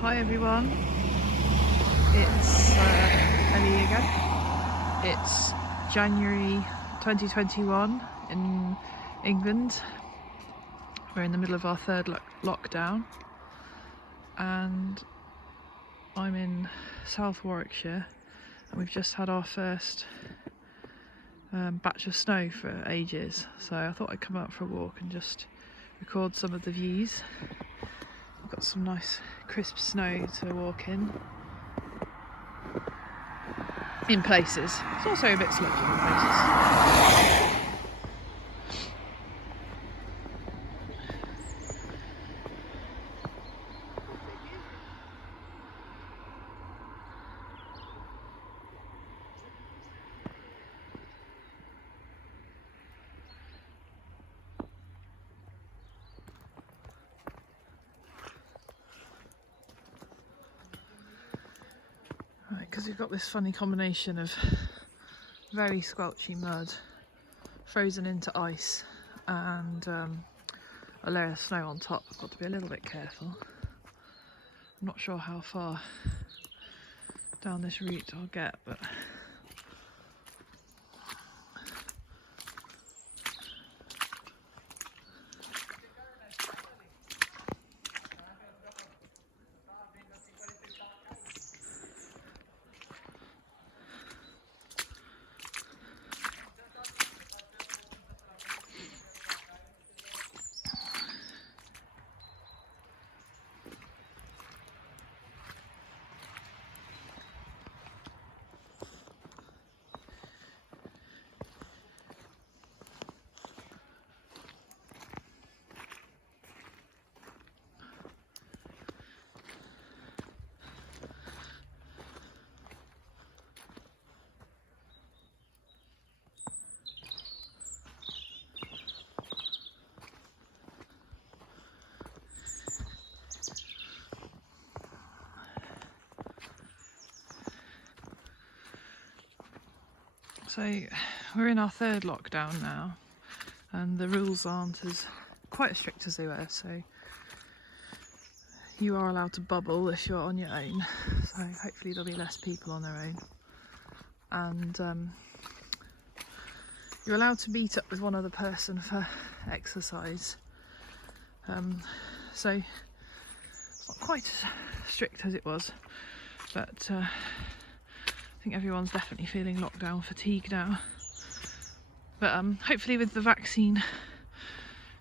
Hi everyone, it's Ellie again. It's January 2021 in England. We're in the middle of our third lockdown and I'm in South Warwickshire and we've just had our first batch of snow for ages, so I thought I'd come out for a walk and just record some of the views. We've got some nice crisp snow to walk in places. It's also a bit slippery in places. Right, because we've got this funny combination of very squelchy mud frozen into ice and a layer of snow on top. I've got to be a little bit careful. I'm not sure how far down this route I'll get, but so we're in our third lockdown now, and the rules aren't quite as strict as they were. So you are allowed to bubble if you're on your own. So hopefully there'll be less people on their own, and you're allowed to meet up with one other person for exercise. So it's not quite as strict as it was, but I think everyone's definitely feeling lockdown fatigue now. But hopefully with the vaccine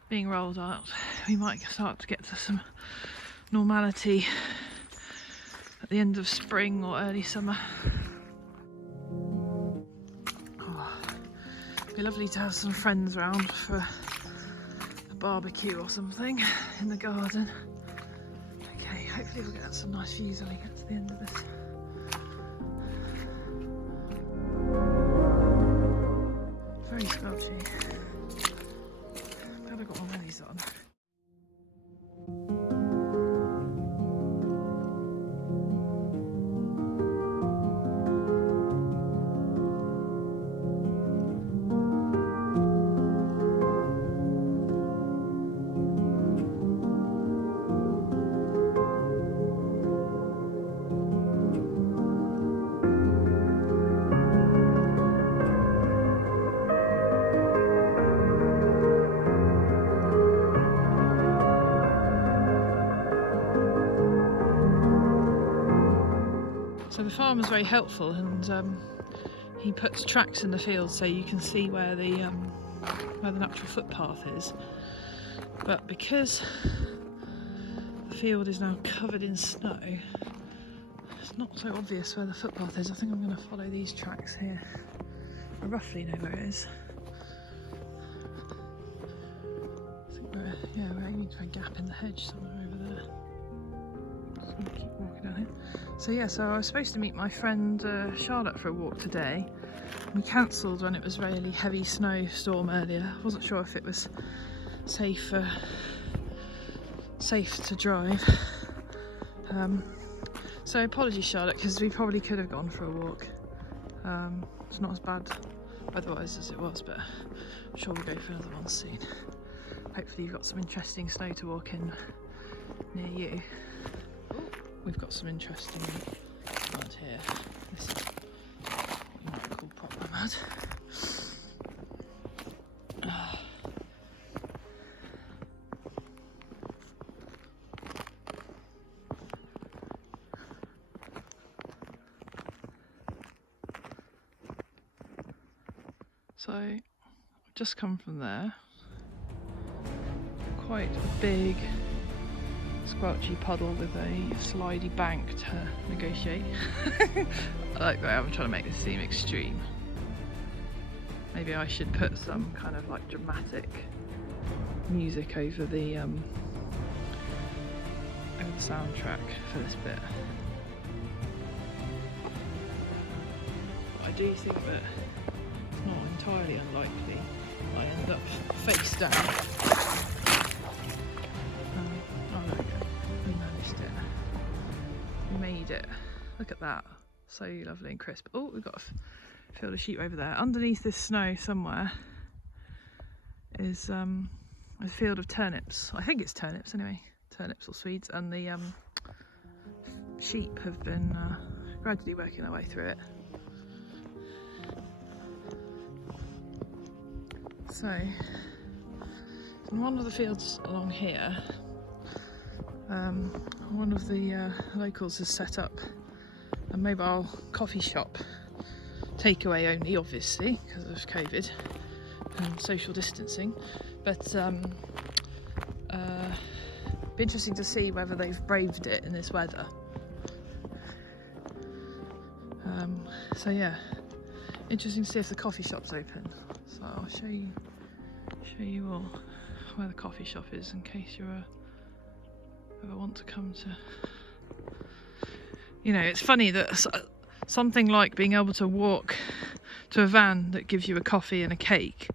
being rolled out, we might start to get to some normality at the end of spring or early summer. Oh, it'd be lovely to have some friends round for a barbecue or something in the garden. Okay, hopefully we'll get some nice views when we get to the end of this. Very squelchy. Glad I've got my wellies on. So the farmer's very helpful, and he puts tracks in the field so you can see where the natural footpath is. But because the field is now covered in snow, it's not so obvious where the footpath is. I think I'm going to follow these tracks here. I roughly know where it is. I think we're aiming for a gap in the hedge somewhere over there. Just going to keep walking down here. So yeah, so I was supposed to meet my friend Charlotte for a walk today. We cancelled when it was really heavy snowstorm earlier. I wasn't sure if it was safe to drive. So apologies, Charlotte, because we probably could have gone for a walk. It's not as bad weather-wise as it was, but I'm sure we'll go for another one soon. Hopefully you've got some interesting snow to walk in near you. we've got some interesting mud here. This is what you might call proper mud. So I've just come from there. Quite a big squelchy puddle with a slidey bank to negotiate. I like that I'm trying to make this seem extreme. Maybe I should put some kind of like dramatic music over the soundtrack for this bit. But I do think that it's not entirely unlikely I end up face down. Oh look, we managed it. We made it. Look at that. So lovely and crisp. Oh, we've got a field of sheep over there. Underneath this snow somewhere is a field of turnips. I think it's turnips anyway. Turnips or Swedes. And the sheep have been gradually working their way through it. So, in one of the fields along here, one of the locals has set up a mobile coffee shop, takeaway only obviously because of COVID and social distancing, but be interesting to see whether they've braved it in this weather. So yeah, interesting to see if the coffee shop's open. So I'll show you all where the coffee shop is in case you ever want to come to. You know, it's funny that something like being able to walk to a van that gives you a coffee and a cake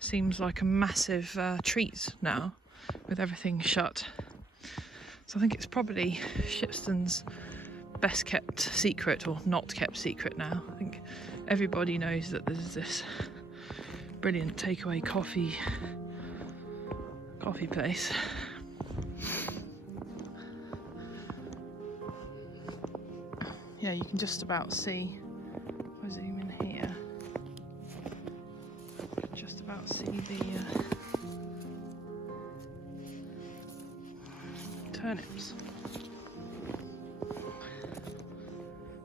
seems like a massive treat now with everything shut. So I think it's probably Shipston's best kept secret, or not kept secret now. I think everybody knows that there's this brilliant takeaway coffee place. Yeah, you can just about see, if I zoom in here, you can just about see the turnips.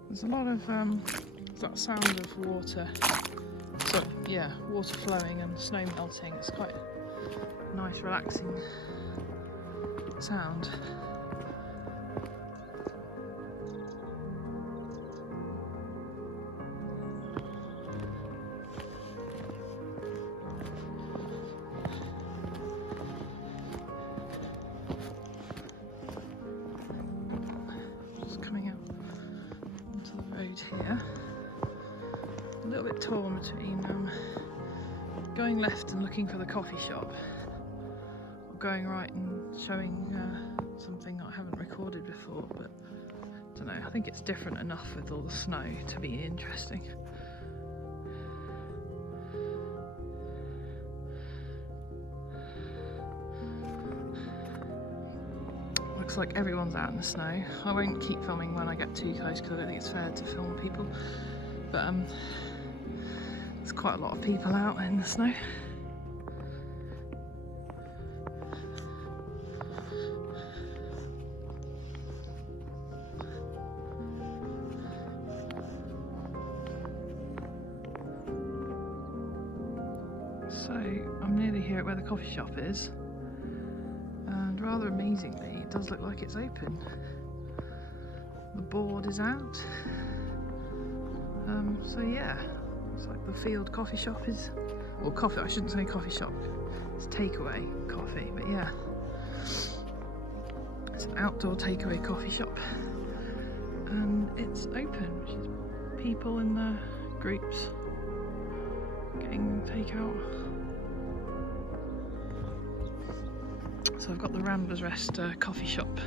There's a lot of that sound of water, water flowing and snow melting. It's quite a nice relaxing sound. Here, a little bit torn between going left and looking for the coffee shop, or going right and showing something that I haven't recorded before, but I don't know, I think it's different enough with all the snow to be interesting. Looks like everyone's out in the snow. I won't keep filming when I get too close because I don't think it's fair to film people, but there's quite a lot of people out in the snow. So I'm nearly here at where the coffee shop is, and rather amazingly it does look like it's open. The board is out. So yeah, it's like the field coffee shop is, or coffee, I shouldn't say coffee shop, it's takeaway coffee, but yeah. It's an outdoor takeaway coffee shop and it's open, which is people in their groups getting takeout. So I've got the Ramblers Rest coffee shop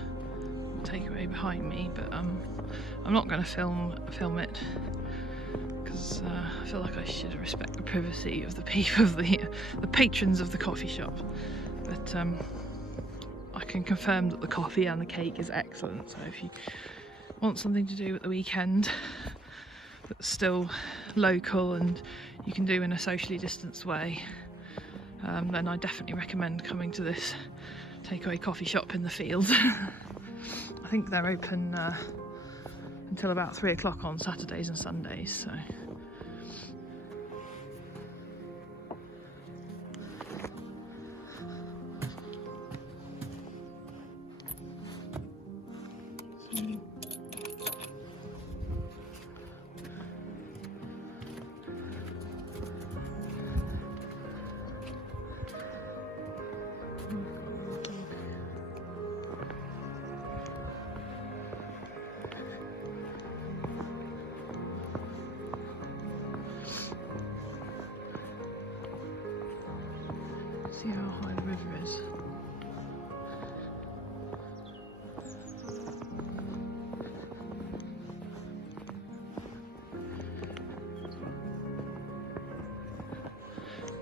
takeaway behind me, but I'm not going to film it because I feel like I should respect the privacy of the people, the patrons of the coffee shop. But I can confirm that the coffee and the cake is excellent. So if you want something to do at the weekend that's still local and you can do in a socially distanced way, then I definitely recommend coming to this takeaway coffee shop in the fields. I think they're open until about 3 o'clock on Saturdays and Sundays, so. See how high the river is.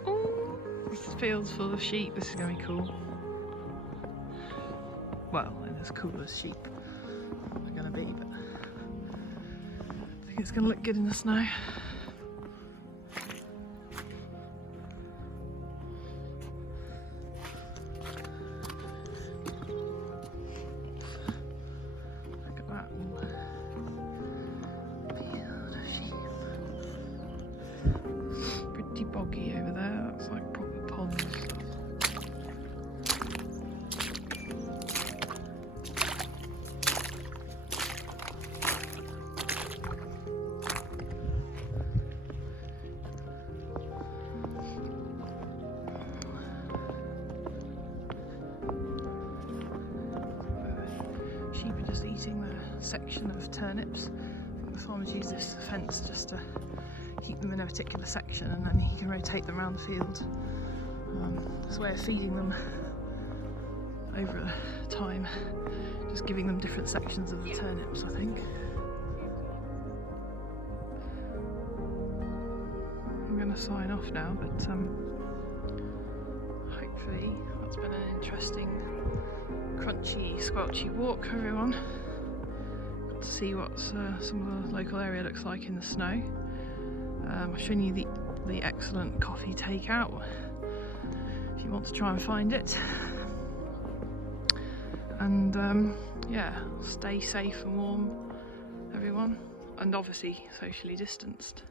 Oh, this field's full of sheep. This is going to be cool. Well, and as cool as sheep are going to be, but I think it's going to look good in the snow. Pretty boggy over there, that's like proper pond stuff. Sheep are just eating the section of turnips. I think the farmers use this fence just to keep them in a particular section, and then you can rotate them around the field. It's a way of feeding them over time, just giving them different sections of the turnips, I think. I'm going to sign off now, but hopefully that's been an interesting, crunchy, squelchy walk for everyone. Got to see what some of the local area looks like in the snow. I've shown you the excellent coffee takeout if you want to try and find it. And yeah, stay safe and warm, everyone, and obviously socially distanced.